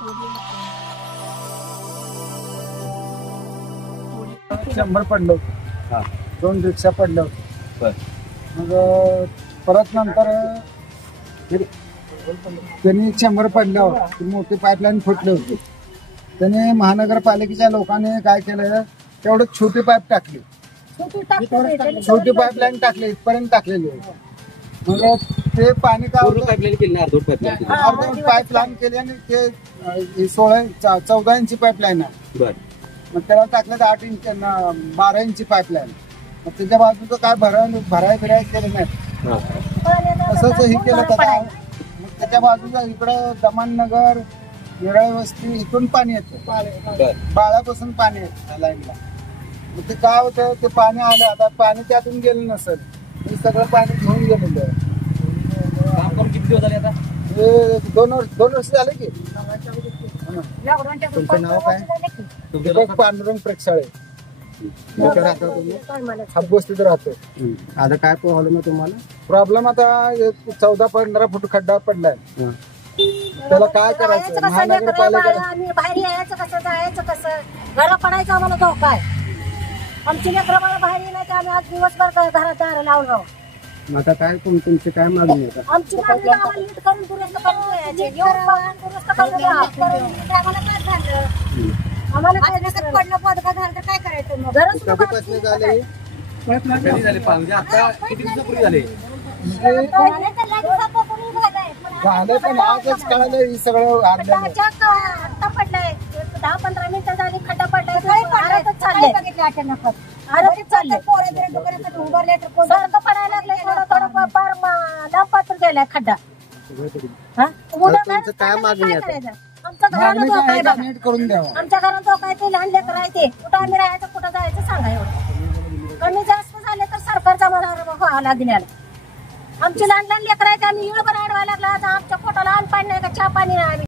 100 पडलं होतं, 2 रिक्षा पडलं होतं. मग परत नंतर त्यांनी 100 पडल्यावर मोठी पाईपलाईन फुटली होती. त्याने महानगरपालिकेच्या लोकांनी काय केलं, तेवढं छोटी पाईप टाकली, छोटी पाईपलाईन टाकली, इथपर्यंत टाकलेली होती. मग ते पाणी काय अर्धवट पाईपलाईन केली आणि ते 14 इंची पाईपलाईन आहे. मग त्याला टाकलं 8 इंच 12 इंची पाईपलाईन. मग त्याच्या बाजूचं काय भराय केलं नाही, तसंच हे केलं. मग त्याच्या बाजूला इकडं दमननगर, येरळ वस्ती इथून पाणी येतं, बाळापासून पाणी येतं लाईनला. मग ते काय होतं, ते पाणी आलं, आता पाणी त्यातून गेलं नसेल, हे सगळं पाणी घेऊन गेलेलं आहे. किती दिवस झाले आता? हे 2 वर्ष झाले की. तुमचं नाव काय? दीपक पांडुरंग प्रेक्षाळे. राहतो तुम्ही? हापबस्तीत राहतो. आता काय प्रॉब्लेम आहे तुम्हाला? प्रॉब्लेम आता 14-15 फूट खड्डा पडलाय, त्याला काय करायचं? महानगरपालिका बाहेर यायचं कसं, जायचं कसं, घरा पडायचं आम्हाला धोका आहे. आमची लेकरं मला बाहेर येण्याचं, आम्ही आज दिवसभर घरात दार लावून राहू. आता काय तुमची काय मागणी आहे? आमची मागणी आम्हाला नीट करून दुरुस्त करून द्यायचे, दुरुस्त करून द्या. आम्हाला काय झालं, आम्हाला काय पडलं पदका झालं तर काय करायचं? मग गरज कधीपासून झाले? कधी झाले? म्हणजे आता किती दिवसापूर्वी झाले? झाले पण आजच कळालं हे सगळं. आता पडलाय 10-15 मिनिटं झाली, खड्डा पडलाय, आरातच चाललंय, आरातच चाललंय. उभारले तर सारखं पडायला लागलंय, थोडं फार लांब पात्र गेलाय खड्डा. तुमचं काय मागणी आहे? आमच्या घराला धोका आहे बघा, नीट करून द्यावा. आमच्या घरात धोका आहे. ते लहान लेकर आहे, ते कुठं आम्ही राहायचं, कुठं जायचं सांगा. एवढं कमी जास्त झाले तर सरकारचा मला लागण्याला. आमची लहान लहान लेकर आहे, आम्ही येळभर आडवायला लागला, आमच्या पोटाला अन्न पाणी नाही का, चहा पाणी नाही.